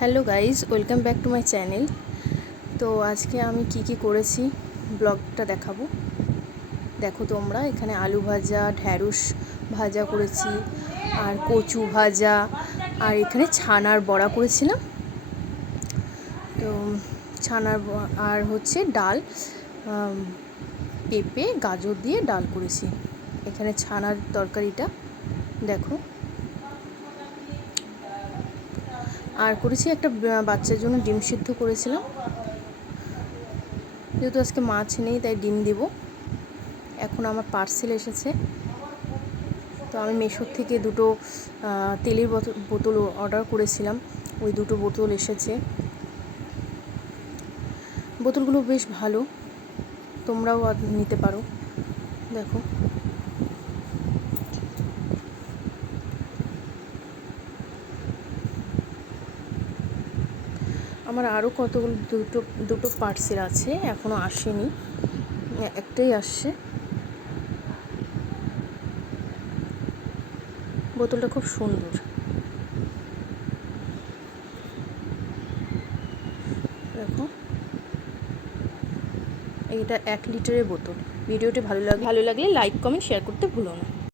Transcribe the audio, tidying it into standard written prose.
Hello guys, welcome back to my channel. তো আজকে আমি কি করেছি ব্লগটা দেখাবো। দেখো তোমরা, এখানে আলু ভাজা, ঢ্যাঁড়স ভাজা করেছি, আর কচু ভাজা, আর এখানে ছানার বড়া করেছিলাম। তো আর হচ্ছে ডাল, পেঁপে গাজর দিয়ে ডাল করেছি। এখানে ছানার তরকারিটা দেখো। আর করেছি একটা বাচ্চার জন্য ডিম সিদ্ধ করেছিলাম, যেহেতু আজকে মাছ নেই তাই ডিম দেব। এখন আমার পার্সেল এসেছে, তো আমি মেশোর থেকে দুটো তেলের বোতল অর্ডার করেছিলাম। ওই দুটো বোতল এসেছে। বোতলগুলো বেশ ভালো, তোমরাও নিতে পারো। দেখো, আমার আরও কতগুলো দুটো পার্সেল আছে, এখনও আসেনি, একটাই আসছে। বোতলটা খুব সুন্দর। দেখো, এইটা 1 লিটারের বোতল। ভিডিওটি ভালো লাগলে লাইক, কমেন্ট, শেয়ার করতে ভুলো না।